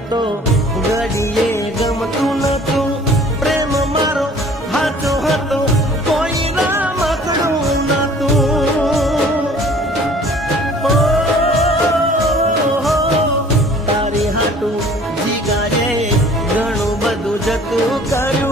તો ઘડીએ ગમતું નતું પ્રેમ મારો હાચો હતો કોઈ રામકડું નતું તારી હાટું જીગાએ ઘણું બધું જતું કર્યું